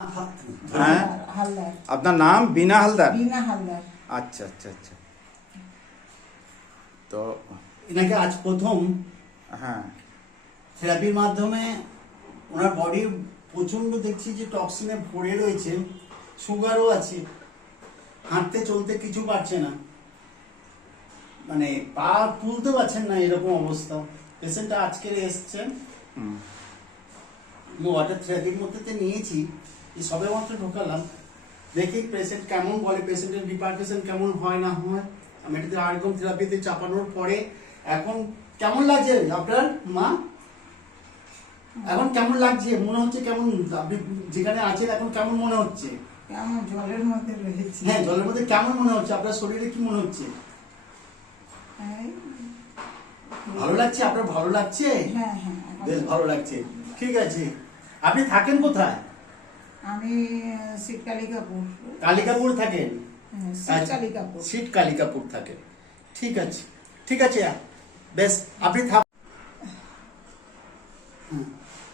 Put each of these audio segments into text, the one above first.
হ্যাঁ, আপনার নাম বিনা হালদার? বিনা হালদার। আচ্ছা আচ্ছা আচ্ছা। তো এনাকে আজ প্রথম হ্যাঁ, থেরাপির মাধ্যমে ওনার বডি প্রচন্ড দেখছি যে টক্সিনে ভরে রয়েছে, সুগারও আছে, হাঁটতে চলতে কিছু পারছে না, মানে পা তুলতে পারছেন না, এরকম অবস্থা। পেশেন্টটা আজকে এসছেন, ওয়াটার থেরাপির মধ্যে নিয়েছি, সবে মাত্র ঢোকালাম, দেখি পেশেন্ট কেমন বলে, পেশেন্টের রিপার্কেশন কেমন হয় না হয়। আমি এটাতে আরেকম থেরাপিতে চাপানোর পরে এখন কেমন লাগছে আপনার মা? এখন কেমন লাগছে মনে হচ্ছে? কেমন আপনি যেখানে আছেন এখন কেমন মনে হচ্ছে? কেমন জলের মধ্যে রয়েছে। হ্যাঁ, জলের মধ্যে কেমন মনে হচ্ছে? আপনার শরীরে কি মনে হচ্ছে? ভালো লাগছে? আপনার ভালো লাগছে? হ্যাঁ হ্যাঁ, বেশ ভালো লাগছে। ঠিক আছে, আপনি থাকেন কোথায়? আমি সিট কালিকাপুর। কালিকাপুর থাকেন? সিট কালিকাপুর। সিট কালিকাপুর থাকেন। ঠিক আছে, ঠিক আছে, বেশ আপনি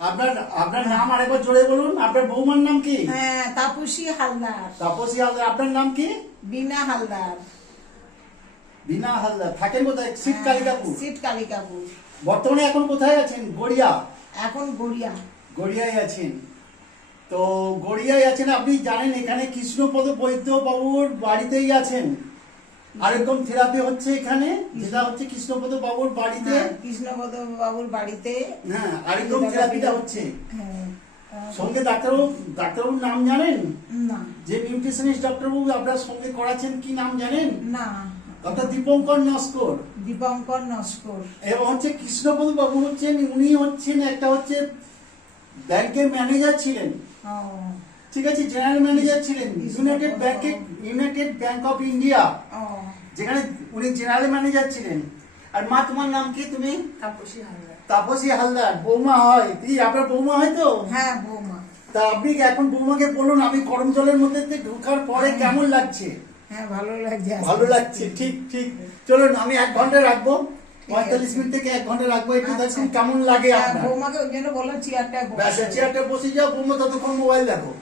আপনার আপনার নাম আরেকবার জোরে বলুন। আপনার বৌমার নাম কি? হ্যাঁ, তাপসী হালদার। তাপসী হালদার। আপনার নাম কি? বিনা হালদার। বিনা হালদার। থাকেন কোথায়? সিট কালিকাপুর। সিট কালিকাপুর। বর্তমানে এখন কোথায় আছেন? গড়িয়া? এখন গড়িয়া। গড়িয়ায় আছেন। তো গড়িয়ায় আছেন, আপনি জানেন এখানে কৃষ্ণপদ বৈদ্য বাবুর বাড়িতেই আছেন। আরেকম থেরাপি হচ্ছে এখানে, যেটা হচ্ছে কৃষ্ণপদ বাবুর বাড়িতে। কৃষ্ণপদ বাবুর বাড়িতে। হ্যাঁ, আরেকম থেরাপিটা হচ্ছে। হ্যাঁ। সঙ্গে ডাক্তারবাবুর নাম জানেন? না। যে নিউট্রিশনিস্ট ডাক্তারবাবু আপনার সঙ্গে করাচ্ছেন কি নাম জানেন? না। ডক্টর দীপঙ্কর নস্কর। দীপঙ্কর নস্কর। এবং হচ্ছে কৃষ্ণপদ বাবু হচ্ছেন, উনি হচ্ছেন একটা হচ্ছে ব্যাংকের ম্যানেজার ছিলেন। ও, ঠিক আছে, জেনারেল ম্যানেজার ছিলেন ইউনাইটেড ব্যাংক অফ ইন্ডিয়া, ও। যেখানে উনি জেনারেল ম্যানেজার ছিলেন। আর মা, তোমার নাম কি? তুমি? তাপসী হালদার। তাপসী হালদার। বৌমা হয়? আপনার বৌমা হয় তো? হ্যাঁ, বৌমা। তা আপনি এখন বৌমাকে বলুন আমি গরম জলের মধ্যে ঢোকার পরে কেমন লাগছে? হ্যাঁ, ভালো লাগছে। ভালো লাগছে। ঠিক ঠিক, চলুন আমি 1 ঘন্টা রাখবো, 45 মিনিট থেকে 1 ঘন্টা রাখবো, একটু দেখুন কেমন লাগে আপনার। বৌমাকে ওই জন্য বললাম চেয়ারটা চেয়ারটা বসে যাও, বৌমা ততক্ষণ মোবাইল দেখো।